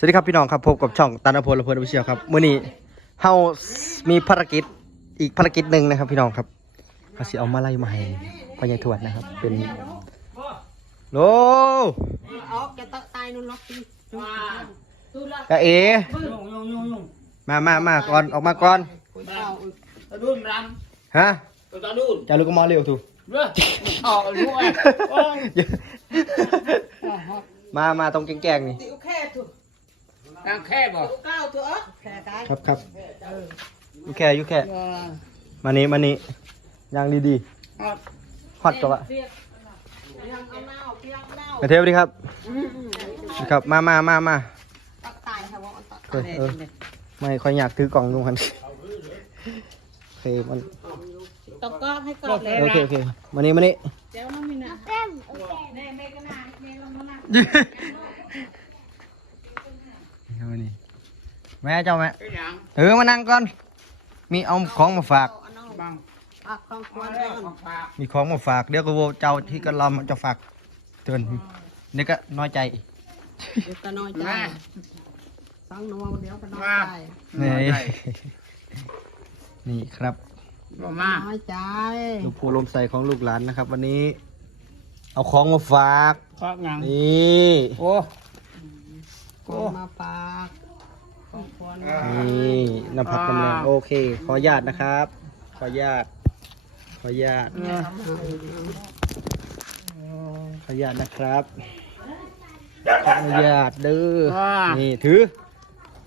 สวัสดีครับพี่น้องครับพบกับช่องตันอพลและเพลินวิเชียวครับมื้อนี้เฮามีภารกิจอีกภารกิจหนึ่งนะครับ พี่น้องครับเขาสิเอามาไล่มาให้พ่อใหญ่ทวดนะครับ เป็นโลออกจะตายนู่นล็อกตีดูละกะเอยุ่งยุ่งยุ่งยุ่งมามามาก่อนออกมาก่อนคุยเก่าตะดุนรฮะำตะดุนจะลูกก็มาเร็วถูกเรื่อออกรู้ไอ้โอ้ยมามาตรงแกงๆนี่ติวแค่ถู กทางแค่บ่เก้าถูกแค่ได้ครับครับอยู่แค่อยู่แค่มานี้มานี้ย่างดีๆฮอตกับอะเปียกยังเอาเน่าเปียกเน่ากระเทียมดีครับครับมามามามาตักตายค่ะว่าตักเออเออไม่ค่อยอยากถือกล่องลุงคันโอเคมันตกก็ให้ก่อนเลยโอเคโอเคมานี่มานี่เจ้าน้องมีนะแม่แม่ก็น่าแม่ลงมานั่ง มานี่แม่เจ้าแม่ไอ้หยังเออมานั่งก่อน มีเอาของมาฝาก เอาน้องบังปักของควมารก่เรื่อองนของฝากมีของมาฝากเดี๋ยวก็โวเจ้าที่ก็ลำจะฝากเตือนนี่ก็น้อยใจเดี๋ยวก็น้อยใจมาฟังนัวเดี๋ยวก็น้อยใจนี่นี่ครับ บ่มาน้อยใจลูกผู้ลมใส่ของลูกหลานนะครับ วันนี้ เอาของมาฝาก ฝากหยังนี่โอ้ ของมาฝากของควรนี่น้ำผักน้ำแรงโอเค ขออนุญาตนะครับ ขออนุญาตขออนุญาตขออนุญาตนะครับขออนุญาตเด้อว่านี่ถือ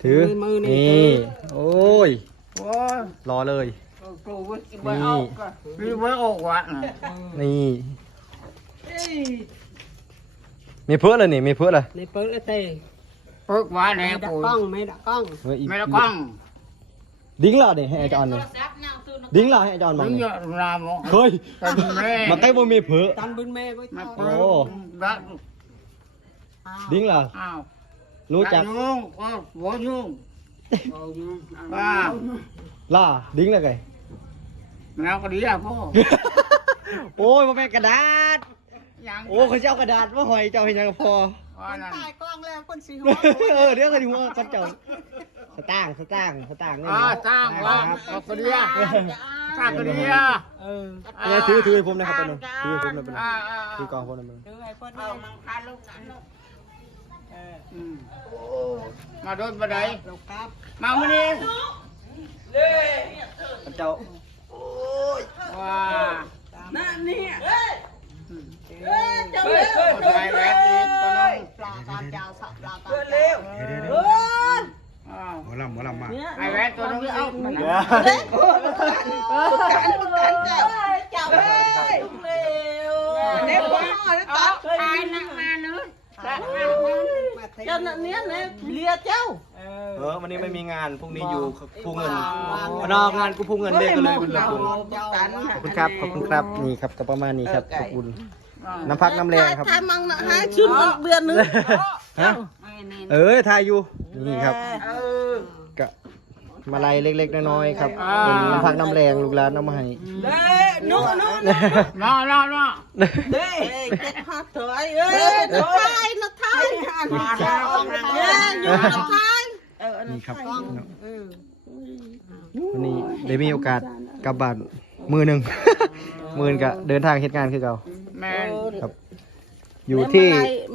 ถือนี่โอ้ยโอ้ยรอเลยกูวิ่งไปออกก็วิ่งไปออกวะน่ะนี่มีเพื่อเลยนี่มีเพื่อเลยในเปิดเลยเต้ เพิกว่าแน่ไม่ดักกูกล้องไม่ดักกล้องเฮ้ยอีไม่ละกล้องดิ้งเหรอเนี่ยให้อาจารย์เนี่ยดิ้งเหรอให้อาจารย์มองมึงเนี่อยย่ารามองเฮ้ยกันแม่มาใกล้บ่มีเพื่อตันบุญแม่ไว้มาเท่าเปิโอ้ดบักดิ้งเหรออ้าวรู้จักยุ่งก็หัวยุ่งว่าล่ะดิ้งเลยไง แล้วก็ดีอะพ่อโอ้ยมาเป็นกระดาษ ยังโอ้เขาจะเอากระดาษมาหอยเจ้าเห็นยังก็พอ ว่านั่นตายกล้องแล้วคนสีหัวเออเดี๋ยวเขาถึงว่าเขาเจ้าสตางค์สตางค์สตางค์นี่อ่าสร้างว่าครับเอาก็ดีอะสร้างก็ดีอะเออเนี่ยถือถือให้ผมนะครับเป็นถือให้ผมนะเป็นอ่าอ่าถือกองผมนะเป็นดูไอ้คนเอานี้มังคันลูกนั้นลูกอืมมาโดนบันไดลูกครับมาวันนี้เจ้าว้านั่นนี่เฮ้ยเจ้าเฮ้ยคนไทย แหวนอีกคนนึงปลาการยาวสับปลาการเร็วเอออ้าวหมอลำหมอลำมาไอ้แหวนตัวนึงเอาเดี๋ยวการการเจ้าเจ้าเฮ้ยเร็วเด็กพ่อแล้วตัดตายนักมาเนื้อเจ้าเนี้ยเนี่ยเลียเจ้าเออวันนี้ไม่มีงานพรุ่งนี้อยู่ผู้เงินนอกงานกูผู้เงินเด็กก็เลยเป็นระบุขอบคุณครับขอบคุณครับนี่ครับก็ประมาณนี้ครับขอบคุณ น้ำพักน้ำแรงครับ ทายมังนะฮะชุดเดือนนึงฮะ เออทายอยู่นี่ครับเออก็มาลัยเล็ก ๆ น้อยๆครับเป็นน้ำพักน้ำแรงลูกหลานเอามาให้เด้นู้นู้นอนนอนนอนเด้เจ็ดห้าถอยเอ้ยนัทายนัทายมาแล้วเย้อยู่นัทายเออนี่ครับเออวันนี้ได้มีโอกาสกลับบ้านมือหนึ่งมือหนึงก็เดินทางเหตุงานคือเก่า แม่ครับ อยู่ที่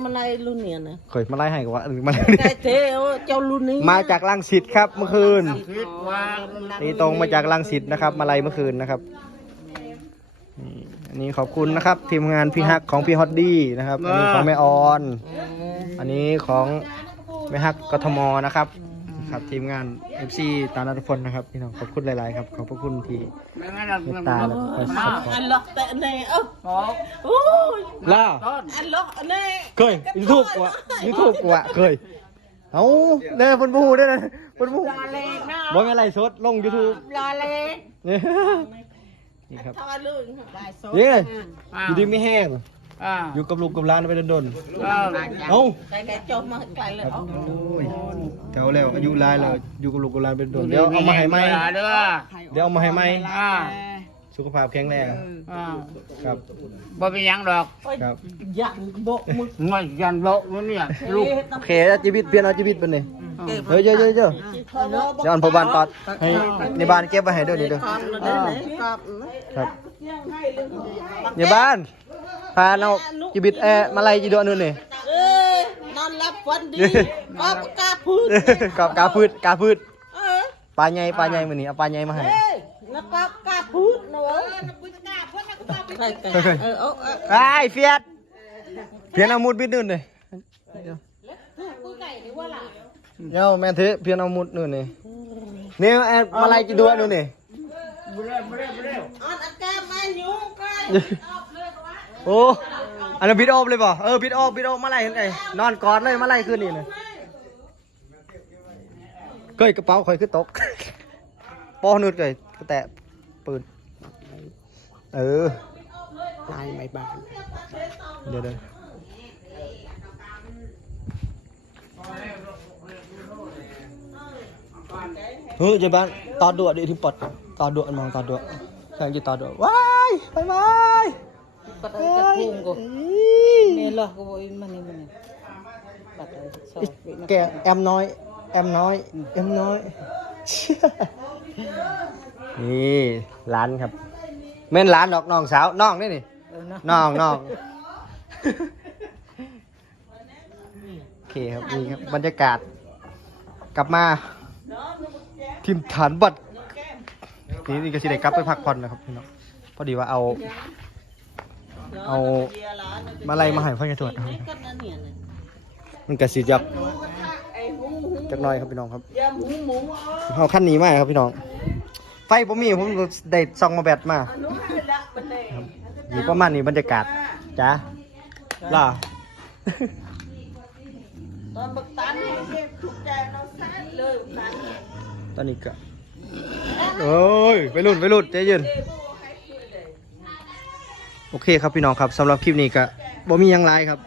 มาลายรุ่นเนี่ยนะเคยมาไล่ให้กับว่าเออมาไล่ไก่เทวเจ้ารุ่นนี้มาจากลังสิตครับเมื่อคืน คิดว่านี่ตรงมาจากลังสิตนะครับ มาไล่เมื่อคืนนะครับนี่อันนี้ขอบคุณนะครับทีมงานพี่ฮักของพี่ฮอตดี้นะครับอันนี้ของแม่ออน อันนี้ของแม่ฮักกทมนะครับ ครับทีมงาน FC ตานัทพลนะครับพี่น้องขอบคุณหลาย ๆ ครับขอบพระคุณที่ไม่งั้นเราเมตตาแล้วก็คอยสปอร์ตอันล็อกแต่เน่เอ้าขอโอ้ยล่าต้นอันล็อกเน่เคยยูทูบกว่ายูทูบกว่าเคยเอาเด้อบนบูเด้อนะบนบูรอเล็กนะบ่แม่นไรสดลงยูทูบรอเล็กนี่นี่ครับทอดลูกได้โซ่นี่เลยอยู่ดีไม่แห้ง อ่า อยู่กับลูกกับหลานไปดนเอาๆเอ้าไก่ไก่จมมาไกลเลยครับโอ้ยเจ้าแล้วอายุหลายแล้วอยู่กับลูกกับหลานไปดนๆเดี๋ยวเอามาให้ไหม เด้อ เดี๋ยวเอามาให้ไหม อ่า สุขภาพแข็งแรงอ่าครับบ่เป็นหยังดอกครับยันโบกมึงง่อยยันโบะมันเนี่ยลูกโอเคแล้วชีวิตเปลี่ยนเอาชีวิตเป็นนี่เฮ้ยเยอะเยอะเยอะเดี๋ยวอันพอบานตอดให้ในบ้านเก็บไว้ให้เด้วยนี่เด้อคอมเลยไหนคอมครับในบ้าน พาเอาชีวิตแอร์มาไล่จีดวนนู่นนี่เอ้ยนอนหลับฝันดีก็ประกาศพูดกับกาพืชกาพืชเออปลาใหญ่ปลาใหญ่มื้อนี้เอาปลาใหญ่มาให้เอ้ยแล้วก็กาพูดนะเว้ยใช่กันเออเอาเอาไอ้เฟียดเพียนเอามุดบิดนู่นเลยเดี๋ยวแม่ถือเพียนเอามุดนู่นนี่นี่แอร์มาไล่จีดวนนู่นนี่อันอาการมาอยู่ใกล้ โอ้อันนั้นบิดออฟเลยป่ะเออบิดออฟบิดออฟมาไล่เห็นไงนอนกอดเลยมาไล่ขึ้นนี่นะเกยกระเป๋าข่อยขึ้นตกปอนุดเกยกระแตะปืนเออตายไม่บานเดี๋ยวเดี๋ยวเฮ้ยเจ๊บ้านตอดด่วนดิที่ปลดตอดด่วนมองตอดด่วนใครจะตอดด่วนว้ายบายบาย ปัดเอากระพุ้งกูเมล่ะกูบอกอีมันนี่มันนี่ปัดเอาชอบแกแอมน้อย แอมน้อยแอมน้อยนี่ร้านครับเม่นร้านดอกน้องสาวน้องนี่นี่เออเนาะน้องน้องโอเคครับนี่ครับบรรยากาศ กลับมาทีมฐานบัตรนี่นี่ก็สิได้กลับไปพักผ่อนนะครับพี่น้องพอดีว่าเอา เอามาไล่มาให้พ่อจะตรวจมันก็สิจักจักน่อยครับพี่น้องครับเอาขั้นนี้มาครับพี่น้อง ไฟผมมีผมได้ซองมาแบตมาอยู่ประมาณนี้บรรยากาศจ้าล่ะตอนบักตันให้ก็บถูกใจเราแซ่เลยบักตันตอนนี้ก็โอ้ยไปรุ่นไปรุ่นใจเย็น อเคครับพี่น้องครับสำหรับคลิปนี้ก็บ่มียังไรครับ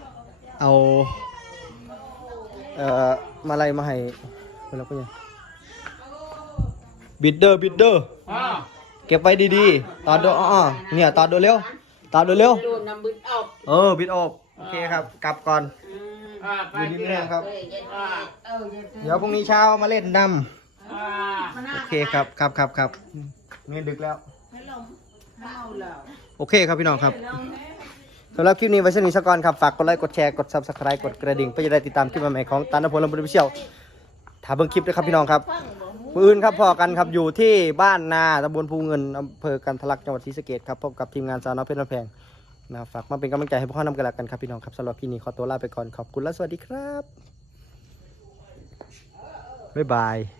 เอาเอ่อมาอะไรมาให้เวลาก็ยังบิดเดอร์บิดเดอร์เก็บไว้ดีๆตอนโดอ๋อเนี่ยตอนโดเร็วตอนโดเร็วดนน้ำบึ้งเอาเออบิดออกโอเคครับ กลับก่อนอยู่ที่นี่ครับ เดี๋ยวพรุ่งนี้เช้ามาเล่นดำโอเคครับครับครับครับนี่ดึกแล้วเอาแล้ว โอเคครับพี่น้องครับสำหรับคลิปนี้ไว้สนิทสกอนครับ ฝากกดไลค์กดแชร์กด subscribe กดกระดิ่งเพื่อจะได้ติดตามคลิปใหม่ๆของตานพลลำบุรีเชียวถ้าเบิ่งคลิปด้วยครับพี่น้องครับมืออื่นครับพอกันครับอยู่ที่บ้านนาตำบลภูเงินอำเภอกันทะลักจังหวัดศรีสะเกษครับพบกับทีมงานสาวน้อยเพชรลำแพงนะฝากมาเป็นกำลังใจให้พวกเขานำกันละกันครับพี่น้องครับสำหรับคลิปนี้ขอตัวลาไปก่อนขอบคุณและสวัสดีครับบ๊ายบาย